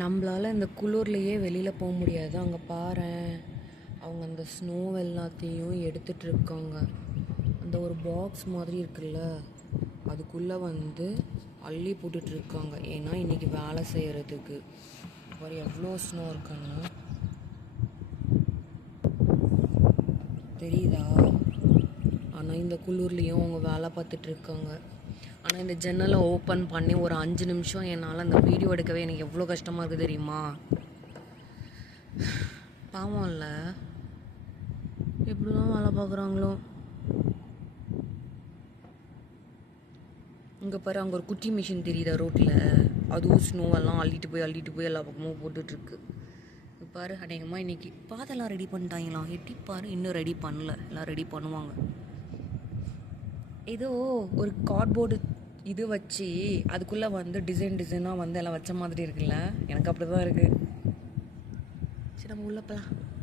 நம்மளால் இந்த குளிர்லையே வெளியில் போக முடியாது. அங்கே பாரேன், அவங்க அந்த ஸ்னோ எல்லாத்தையும் எடுத்துகிட்டு இருக்காங்க. அந்த ஒரு பாக்ஸ் மாதிரி இருக்குல்ல, அதுக்குள்ளே வந்து அள்ளி போட்டுட்ருக்காங்க. ஏன்னா இன்றைக்கி வேலை செய்கிறதுக்கு. ஒரு எவ்வளோ ஸ்னோ இருக்குன்னு தெரியுதா? ஆனால் இந்த குளிர்லேயும் அவங்க வேலை பார்த்துட்ருக்காங்க. ஆனால் இந்த ஜன்னலை ஓப்பன் பண்ணி ஒரு 5 நிமிஷம் என்னால் அந்த வீடியோ எடுக்கவே எனக்கு எவ்வளோ கஷ்டமாக இருக்குது தெரியுமா? பாவம் இல்லை, எப்படிதான் வேலை பார்க்குறாங்களோ. இங்கே பாரு, அங்கே ஒரு குட்டி மிஷின் தெரியுதா ரோட்டில்? அதுவும் ஸ்னோவெல்லாம் அள்ளிட்டு போய் எல்லா பக்கமும் போட்டுட்ருக்கு. பாரு, அநேகமாக இன்றைக்கி பாதெல்லாம் ரெடி பண்ணிட்டாங்களாம். எப்படி பாரு, இன்னும் ரெடி பண்ணல, எல்லாம் ரெடி பண்ணுவாங்க. ஏதோ ஒரு கார்ட்போர்டு இது வச்சு அதுக்குள்ளே வந்து டிசைனாக வந்து எல்லாம் வச்ச மாதிரி இருக்குல்ல, எனக்கு அப்படி தான் இருக்குது. சரி, நம்ம உள்ள போகலாம்.